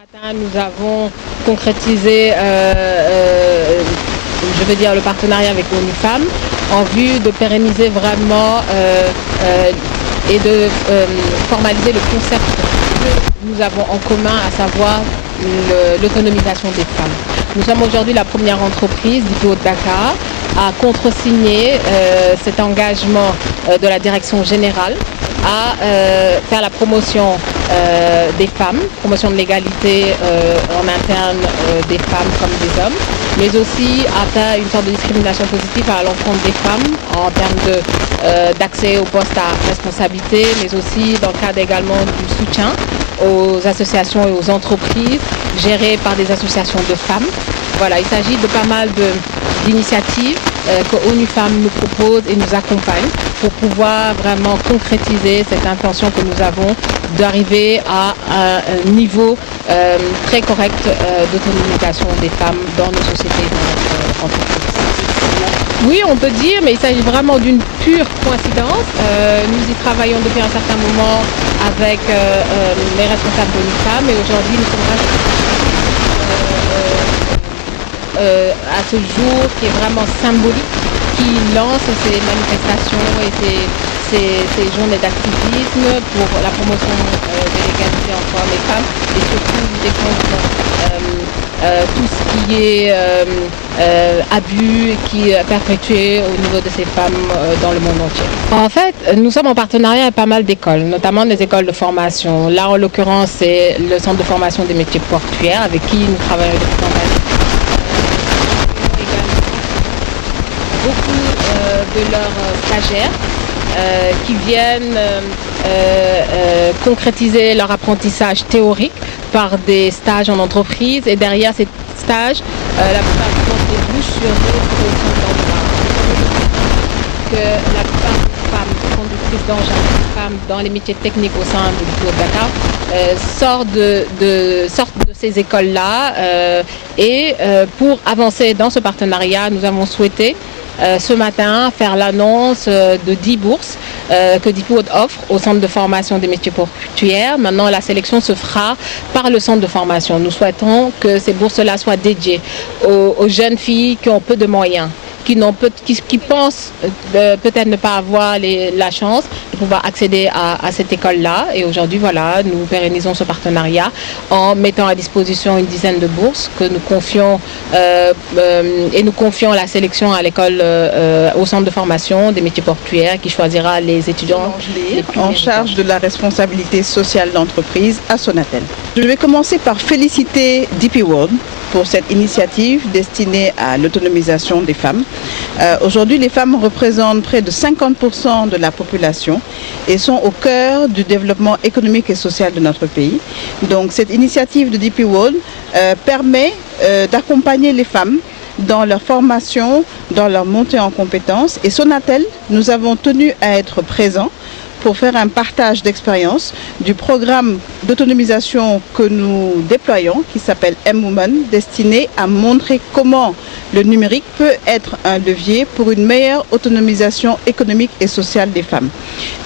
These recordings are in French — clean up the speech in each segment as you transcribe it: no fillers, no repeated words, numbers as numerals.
matin, nous avons concrétisé le partenariat avec ONU Femmes en vue de pérenniser vraiment et de formaliser le concept que nous avons en commun, à savoir l'autonomisation des femmes. Nous sommes aujourd'hui la première entreprise du Pivot de Dakar à contresigner cet engagement de la direction générale à faire la promotion des femmes, promotion de l'égalité en interne des femmes comme des hommes, mais aussi à faire une sorte de discrimination positive à l'encontre des femmes en termes d'accès aux postes à responsabilité, mais aussi dans le cadre également du soutien aux associations et aux entreprises gérées par des associations de femmes. Voilà, il s'agit de pas mal d'initiatives que ONU Femmes nous propose et nous accompagne pour pouvoir vraiment concrétiser cette intention que nous avons d'arriver à un niveau très correct d'autonomisation des femmes dans nos sociétés et dans notre entreprise. Oui, on peut dire, mais il s'agit vraiment d'une pure coïncidence. Nous y travaillons depuis un certain moment avec les responsables d'ONU Femmes et aujourd'hui nous sommes à ce jour qui est vraiment symbolique, qui lance ces manifestations et ces journées d'activisme pour la promotion de l'égalité entre hommes et femmes et surtout lutter contre tout ce qui est abus qui est perpétué au niveau de ces femmes dans le monde entier. En fait, nous sommes en partenariat avec pas mal d'écoles, notamment des écoles de formation. Là, en l'occurrence, c'est le centre de formation des métiers portuaires avec qui nous travaillons depuis longtemps. Beaucoup de leurs stagiaires qui viennent concrétiser leur apprentissage théorique par des stages en entreprise et derrière ces stages, la plupart du temps débouchent sur d'autres positions d'emploi. Que la plupart des femmes conductrices d'engins, femmes dans les métiers techniques au sein du Pivot de Dakar, sortent de ces écoles-là et pour avancer dans ce partenariat, nous avons souhaité ce matin faire l'annonce de 10 bourses que Dipivot offre au centre de formation des métiers portuaires. Maintenant, la sélection se fera par le centre de formation. Nous souhaitons que ces bourses-là soient dédiées aux jeunes filles qui ont peu de moyens, qui pensent peut-être ne pas avoir la chance de pouvoir accéder à cette école-là. Et aujourd'hui, voilà, nous pérennisons ce partenariat en mettant à disposition une dizaine de bourses que nous confions et nous confions la sélection à l'école, au centre de formation des métiers portuaires qui choisira les étudiants en charge de la responsabilité sociale d'entreprise à Sonatel. Je vais commencer par féliciter DP World pour cette initiative destinée à l'autonomisation des femmes. Aujourd'hui, les femmes représentent près de 50% de la population et sont au cœur du développement économique et social de notre pays. Donc cette initiative de DP World permet d'accompagner les femmes dans leur formation, dans leur montée en compétences. Et Sonatel, nous avons tenu à être présents pour faire un partage d'expérience du programme d'autonomisation que nous déployons, qui s'appelle M-Woman, destiné à montrer comment le numérique peut être un levier pour une meilleure autonomisation économique et sociale des femmes.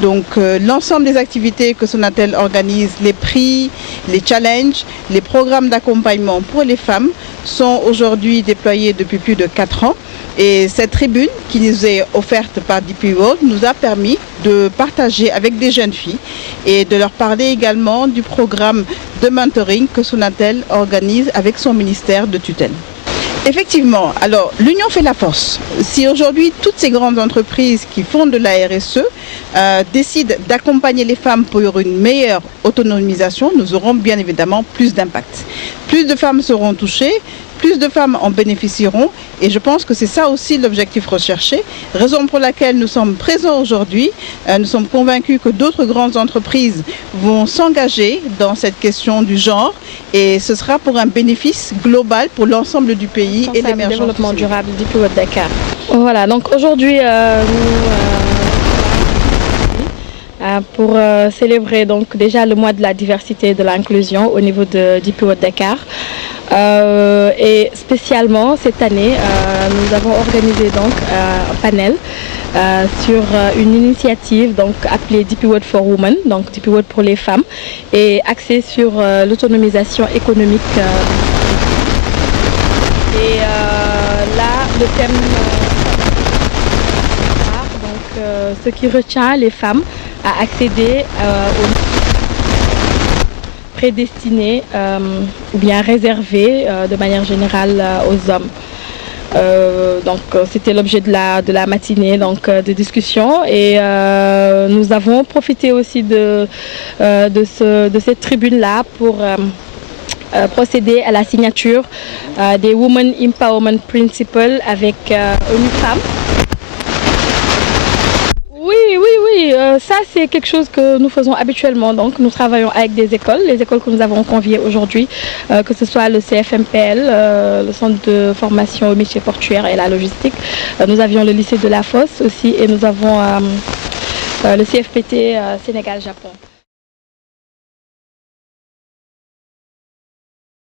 Donc l'ensemble des activités que Sonatel organise, les prix, les challenges, les programmes d'accompagnement pour les femmes sont aujourd'hui déployés depuis plus de 4 ans. Et cette tribune qui nous est offerte par DP World nous a permis de partager avec des jeunes filles et de leur parler également du programme de mentoring que Sonatel organise avec son ministère de tutelle. Effectivement, alors l'union fait la force. Si aujourd'hui toutes ces grandes entreprises qui font de la RSE décident d'accompagner les femmes pour une meilleure autonomisation, nous aurons bien évidemment plus d'impact. Plus de femmes seront touchées, plus de femmes en bénéficieront et je pense que c'est ça aussi l'objectif recherché, raison pour laquelle nous sommes présents aujourd'hui. Nous sommes convaincus que d'autres grandes entreprises vont s'engager dans cette question du genre et ce sera pour un bénéfice global pour l'ensemble du pays et l'émergence. Développement durable du Pivot de Dakar. Voilà, donc aujourd'hui pour célébrer donc déjà le mois de la diversité et de l'inclusion au niveau du Pivot de Dakar. Et spécialement cette année, nous avons organisé donc un panel sur une initiative donc appelée DP World for Women, donc DP World pour les femmes, et axée sur l'autonomisation économique. Et là, le thème donc ce qui retient les femmes à accéder aux prédestinés ou bien réservés de manière générale aux hommes. Donc c'était l'objet de la matinée donc de discussion, et nous avons profité aussi de cette tribune là pour procéder à la signature des Women Empowerment Principles avec ONU Femmes. Oui, ça c'est quelque chose que nous faisons habituellement. Donc nous travaillons avec des écoles, les écoles que nous avons conviées aujourd'hui, que ce soit le CFMPL, le centre de formation aux métiers portuaires et la logistique. Nous avions le lycée de La Fosse aussi, et nous avons le CFPT Sénégal-Japon.